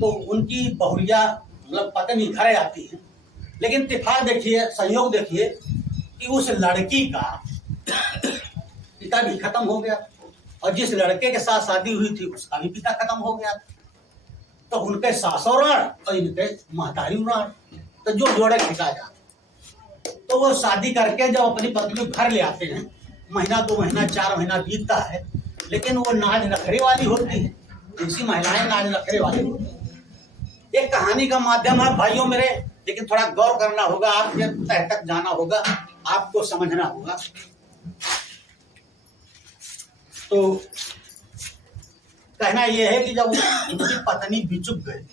तो उनकी बहुरिया मतलब पत्नी घर आती है, लेकिन इत्तेफाक देखिए, संयोग देखिए कि उस लड़की का पिता भी खत्म हो गया और जिस लड़के के साथ शादी हुई थी उसका भी पिता खत्म हो गया। तो उनके सासों रण और इनके महतारी रण, तो जो जोड़े खिंचा जा। तो वो शादी करके जब अपनी पत्नी घर ले आते हैं, महीना 2 महीना 4 महीना बीतता है, लेकिन वो नाज नखरे वाली होती है। ऐसी महिलाएं नाज नखरे वाली होती है। एक कहानी का माध्यम है भाइयों मेरे, लेकिन थोड़ा गौर करना होगा, आपके तह तक जाना होगा, आपको समझना होगा। तो कहना यह है कि जब उनकी पत्नी बिचुक गए,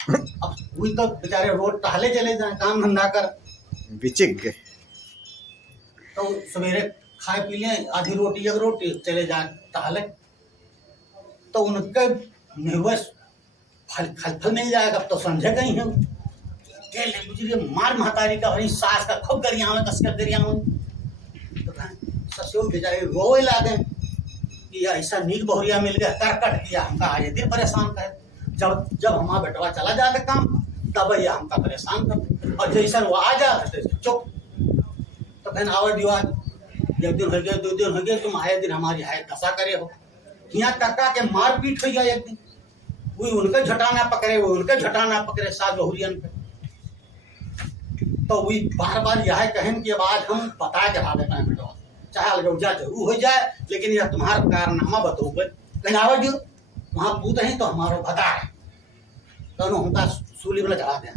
अब वही तो बेचारे रोज टहले चले जाए काम धंधा कर, बिचक गए तो सवेरे खाए पी लें, आधी रोटी एक रोटी चले जाए टहले, तो उनके निवस फल मिल जाएगा। अब तो समझे कहीं है मुझे मार महतारी का और सास का खूब गरिया में कसकर गरिया में, तो ससुर बेचारे रोए लागे कि ऐसा नीक बहुरिया मिल गया, करकट किया हमका आए दिन परेशान कर। जब जब हमारा बेटवा चला जाता काम तब ये हमका परेशान कर, और जैसा वो आ जाते चुप। तो कहना आवर दिवा, एक दिन हो गए 2 दिन हो गए, तुम आए दिन हमारी हाय दशा करे हो। यहाँ टक्का के मार पीट हो गया एक दिन, वही उनके झटाना पकड़े, वो उनके झटाना पकड़े सास बहुरियन पे। तो वही बार बार यह कहन कि अब आज हम बता के भागे पाए बेटवा, चाहे अलगौजा जरूर हो जाए, लेकिन यह तुम्हारा कारनामा बताओगे। कहना जो वहाँ पूत है तो हमारा बता है, तो हमका सूली में चढ़ा दें।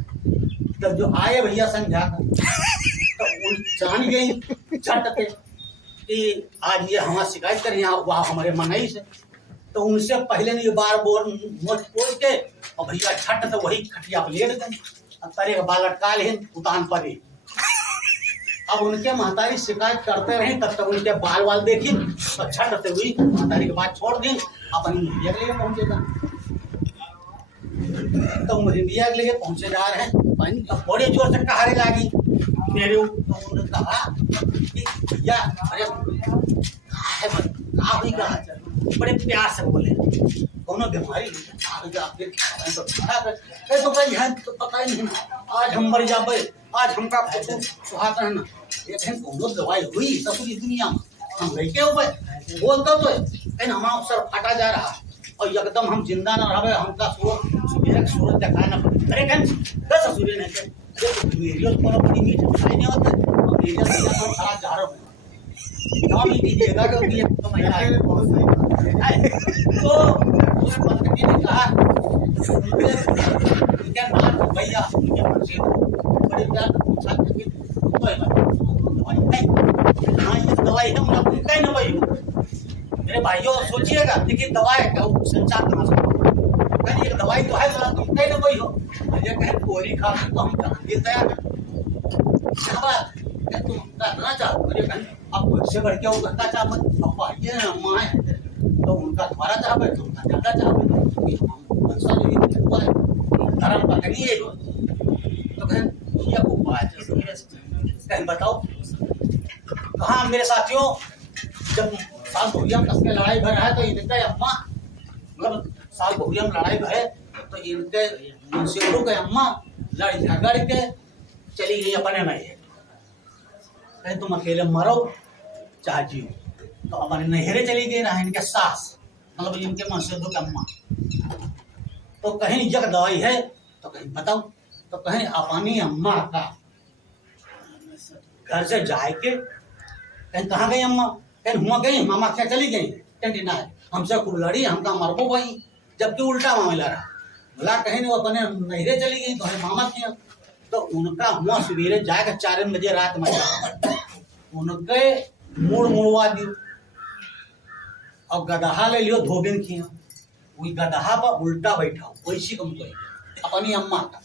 तब जो आए भैया संध्या तो उन जान गई झट पे कि आज ये हमारा शिकायत कर यहाँ वहाँ हमारे मनई से। तो उनसे पहले ने बार बोर मोच पोच के और भैया झट तो वही खटिया पर लेट गए, तरे का बाल लटका ले उतान पर ही। अब उनके महतारी शिकायत करते रहे, तब तक उनके बाल वाल देखी और झट से हुई महतारी के बाद छोड़ दी, अपन इंडिया के लिए पहुंचे जा। तो इंडिया के लिए पहुंचे जा रहे हैं, तो बड़े जोर से कहारे लागी मेरे। तो उन्होंने कहा कि भैया अरे कहा हुई कहा, बड़े प्यार से बोले दोनों बीमारी तो पता ही नहीं, आज हम मर जाबे, आज हमका सुहाग रहना, एक दवाई हुई तो पूरी दुनिया में हम रह के हुए बोलता तो हमारा अवसर फाटा जा रहा और एकदम हम जिंदा न रहे, हमका सूरज दिखाए ना पड़े। अरे दस सूर्य नहीं बड़ी मीठ नहीं होते खराब जा रहा हूँ कीजिएगा, क्योंकि तो महिला है। तो उस पत्नी ने कहा उनके नाम भैया उनके मन से बड़े प्यार पूछा कि हाँ ये दवाई है, उनका ही ना भाई मेरे भाइयों सोचिएगा, देखिए दवाई का संचार करना चाहिए, ये दवाई तो है तुम कहीं ना वही हो, ये कहे गोरी खा तो हम कहां तैयार तुम करना चाहो, अब उससे बढ़ के वो करता चाहो पापा ये अम्मा है तो उनका तुम्हारा चाहे तो उनका ज्यादा चाहे धर्म का नहीं है। तो कहें बताओ कहाँ मेरे साथियों, जब साल बहुरिया में कसके लड़ाई भर है तो इनके अम्मा मतलब साल बहुरिया में लड़ाई भरे तो इनके मुंशियों के अम्मा लड़ झगड़ के चली गई अपने नहीं है, कहीं तुम अकेले मरो चाहे जियो, तो अपने नहरे चली गई रहा इनके सास मतलब इनके मुंशियों के अम्मा। तो कहीं जग दवाई है तो कहीं बताओ, तो कहीं अपनी अम्मा का घर से जाए के कहीं कहाँ गई अम्मा, कहीं हुआ गई मामा क्या चली गई टेंटी ना है हमसे खूब लड़ी हमका मरबो भाई, जबकि उल्टा मामला रहा बोला कहीं वो अपने नहरे चली गई तो मामा किया। तो उनका हुआ सवेरे जाएगा 4 बजे रात में उनके मुड़ मुड़वा दियो और गदहा ले लियो धोबिन किया, वही गदहा पर उल्टा बैठा वैसी कम कोई अपनी अम्मा का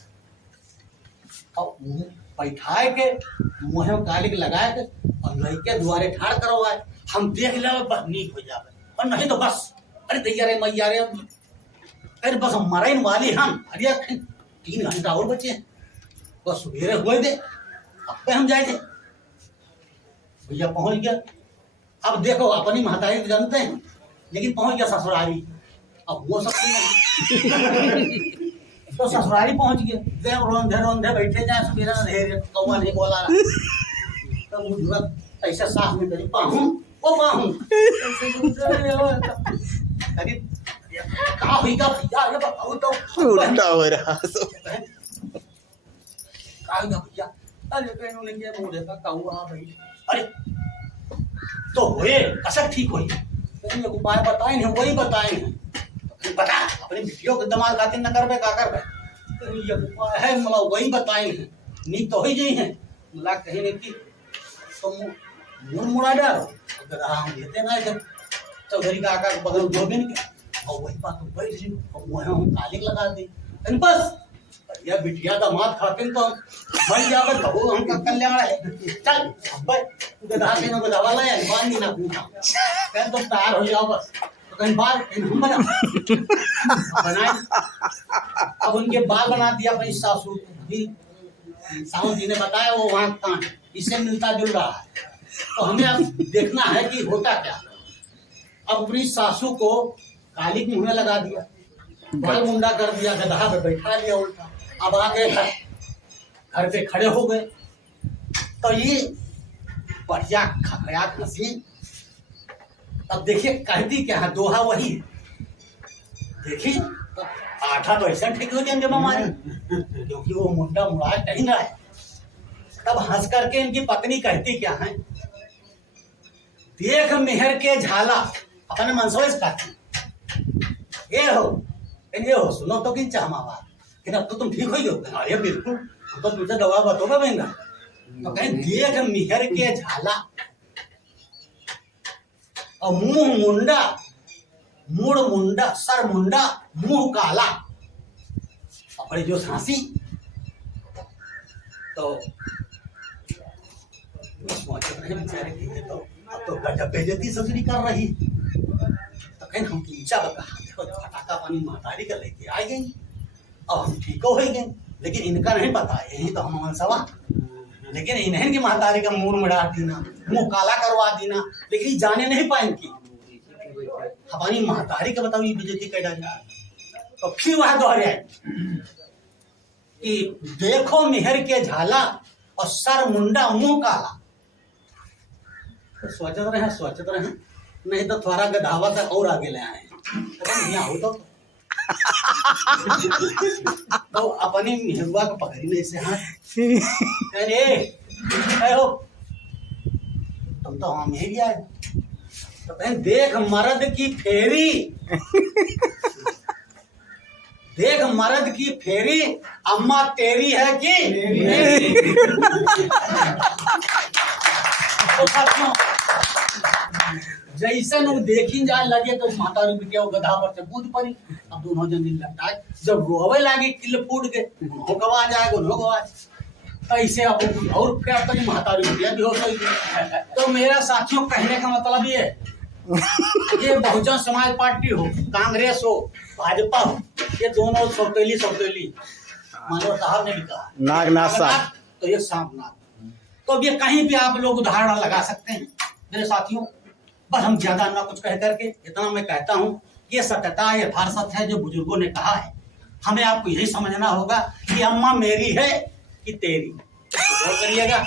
और बैठाए के मुँह में कालिक लगाए के और लड़के द्वारे ठाड़ करवाए, हम देख ले बस नीक हो जाए और नहीं तो बस अरे तैयार है मैया रे, अरे बस हम मरन वाली हम अरे 3 घंटा और बचे बस सवेरे हुए थे अब पे हम जाए थे भैया पहुंच गया। अब देखो अपनी महतारी तो जानते हैं लेकिन पहुंच गया ससुराली, अब वो सब नहीं तो ससुराली पहुंच गए, देव रोंधे रोंधे बैठे जाए, सवेरा अंधेरे कौवा नहीं बोला। तो मुझे ऐसे साफ में करी पाहूं ओ पाहूं करी कहा हुई का भैया ये बताओ तो उल्टा हो रहा कहा भैया, अरे कहने लगे मुंह देखा कौआ भाई, अरे तो हुए कसर ठीक हुई, लेकिन ये उपाय बताए नहीं, वही बताए हैं, तो बता अपने वीडियो के दिमाग खातिर न करबे का करबे, तो ये उपाय है मतलब वही बताए हैं, नी तो ही गई हैं, मला कहीं नहीं की तो मुड़ा डालो, अगर हम लेते ना जब चौधरी का आका बगल दो दिन के, और वही बात बैठ जी और मुँह हम कालिक लगा दी, बस या बिटिया दामाद खातिर तो भाई जाकर कहो हमका कल्याण है, चल भाई गधा के ना गधा वाला है, बांध ना पूछा कहीं तो तैयार हो जाओ बस, तो कहीं बाल हम बना बनाए, अब उनके बाल बना दिया अपनी सासू भी, साहू जी ने बताया वो वहाँ कहाँ इससे मिलता जुल रहा है, तो हमें अब देखना है कि होता क्या। अब अपनी सासू को कालिक मुँह में लगा दिया, बाल मुंडा कर दिया, गधा पे बैठा दिया उल्टा, अब आ गए घर पे खड़े हो गए, तो ये बढ़िया खखड़ा खसी। अब देखिए कहती क्या है, दोहा वही है, देखिए तो आठा तो ऐसा ठीक हो जाएंगे हमारे, क्योंकि वो मुंडा मुड़ा नहीं रहा है। तब हंस करके इनकी पत्नी कहती क्या है, देख मेहर के झाला, अपने मनसोइस कहती ये हो सुनो तो कि चाहमावा कि अब तो तुम ठीक हो गए, अरे बिल्कुल हम तो तुझे दवा बतोगा महंगा, तो कहीं देख मिहर के झाला और मुंह मुंडा, मुड़ मुंडा, सर मुंडा, मुंह काला, अपने जो सांसी तो बेचारे के तो अब तो गजब बेइज्जती ससुरी कर रही, तो कहीं हम ऊंचा बता फटाका पानी महतारी का लेके आ गई, अब हम ठीक हो गए, लेकिन इनका नहीं पता, यही तो हम मनसवा, लेकिन इन्हें की महतारी का मुंह मिला देना, मुंह काला करवा देना, लेकिन जाने नहीं पाए इनकी हमारी महतारी का बताओ ये बेइज्जती कर डाली। तो फिर वह दोहराए कि देखो मेहर के झाला और सर मुंडा मुंह काला, तो सोचत रहे नहीं तो थोड़ा गधावा तक और आगे ले आए हो तो अपनी मेहरुआ को पकड़ी नहीं से हाथ, अरे हो तुम तो हम ही गया, तो देख मर्द की फेरी देख मर्द की फेरी, अम्मा तेरी है कि मेरी। तो साथियों जैसे लोग देखी जाए लगे तो माता बिटिया गधा पर से कूद पड़ी, अब दोनों जन लटाए, जब रोवे लागे किल फूट गए, गवा जाए गवा, ऐसे अब और क्या करी माता बिटिया भी हो गई। तो मेरा साथियों कहने का मतलब ये बहुजन समाज पार्टी हो, कांग्रेस हो, भाजपा हो, ये दोनों सौतेली मानव साहब ने भी कहा नागनाथ तो ये सांपनाथ, तो अब ये कहीं भी आप लोग उदाहरण लगा सकते हैं मेरे साथियों। बस हम ज्यादा ना कुछ कह करके इतना मैं कहता हूँ, ये सत्यता यथार्थ है जो बुजुर्गों ने कहा है, हमें आपको यही समझना होगा कि अम्मा मेरी है कि तेरी, तो करिएगा।